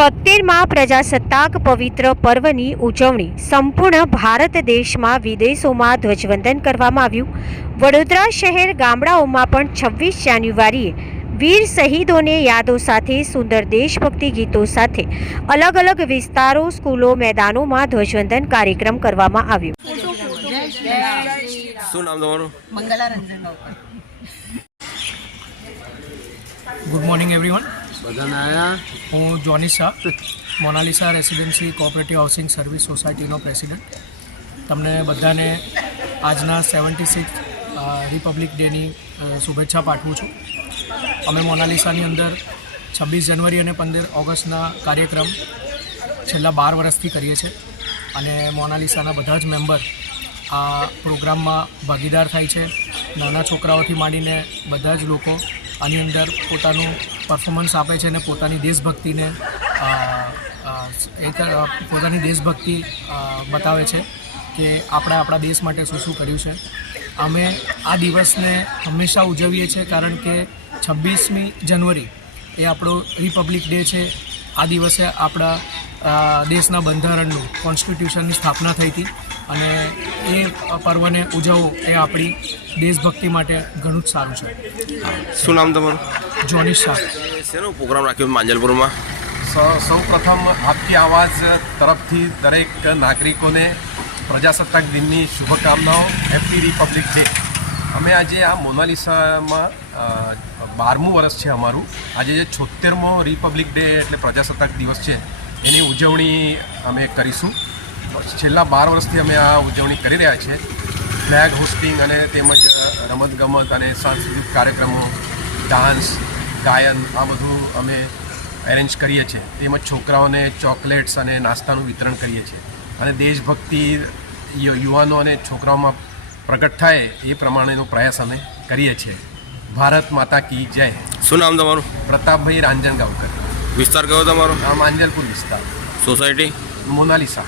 છોતેરમાં પ્રજાસત્તાક પવિત્ર પર્વની ઉજવણી સંપૂર્ણ ભારત દેશમાં વિદેશોમાં ધ્વજવંદન કરવામાં આવ્યું. વડોદરા શહેર ગામડાઓમાં પણ છવ્વીસ જાન્યુઆરીએ વીર શહીદોને યાદો સાથે સુંદર દેશભક્તિ ગીતો સાથે અલગ અલગ વિસ્તારો સ્કૂલો મેદાનોમાં ધ્વજવંદન કાર્યક્રમ કરવામાં આવ્યો. શું નામ તમારું? Mangala Ranjangaonkar good morning everyone બધાને આયા? હું Johnny Shah, Monalisa residency cooperative housing service સોસાયટીનો president. તમને બધાને આજના સેવન્ટી સિક્સ રિપબ્લિક ડેની શુભેચ્છા પાઠવું છું. અમે મોનાલિસાની અંદર છવ્વીસ જાન્યુઆરી અને પંદર ઓગસ્ટના કાર્યક્રમ છેલ્લા બાર વર્ષથી કરીએ છીએ અને મોનાલિસાના બધા જ મેમ્બર આ પ્રોગ્રામમાં ભાગીદાર થાય છે. નાના છોકરાઓથી માંડીને બધા જ લોકો આની અંદર પોતાનું પરફોર્મન્સ આપે છે અને પોતાની દેશભક્તિને એક પોતાની દેશભક્તિ બતાવે છે કે આપણે, આપણા દેશ માટે શું શું કર્યું છે. અમે આ દિવસને હંમેશા ઉજવીએ છીએ કારણ કે છવ્વીસમી જનવરી એ આપણો રિપબ્લિક ડે છે. આ દિવસે આપણા દેશના બંધારણનું કોન્સ્ટિટ્યુશનની સ્થાપના થઈ હતી અને એ પર્વને ઉજવવું એ આપણી દેશભક્તિ માટે ઘણું જ સારું છે. શું નામ તમારું? જોની શાહ શેનો પ્રોગ્રામ રાખ્યો માંજલપુરમાં? સૌ પ્રથમ આપકી આવાજ તરફથી દરેક નાગરિકોને પ્રજાસત્તાક દિનની શુભકામનાઓ હેપી રિપબ્લિક ડે અમે આજે આ મોનાલિસામાં બારમું વર્ષ છે અમારું. આજે જે છોતેરમો રિપબ્લિક ડે એટલે પ્રજાસત્તાક દિવસ છે એની ઉજવણી અમે કરીશું. છેલ્લા બાર વર્ષથી અમે આ ઉજવણી કરી રહ્યા છીએ ફ્લેગ હોસ્ટિંગ અને તેમજ રમતગમત અને સાંસ્કૃતિક કાર્યક્રમો ડાન્સ ગાયન આ બધું અમે એરેન્જ કરીએ છીએ. તેમજ છોકરાઓને ચોકલેટ્સ અને નાસ્તાનું વિતરણ કરીએ છીએ. અને દેશભક્તિ યુવાનો અને છોકરાઓમાં પ્રગટ થાય એ પ્રમાણેનો પ્રયાસ અમે કરીએ છીએ. ભારત માતા કી જય. શું નામ તમારું? પ્રતાપભાઈ રાંજણગાંવકર. વિસ્તાર કયો તમારો? નામ આંજલપુર વિસ્તાર. સોસાયટી? મોનાલિસા.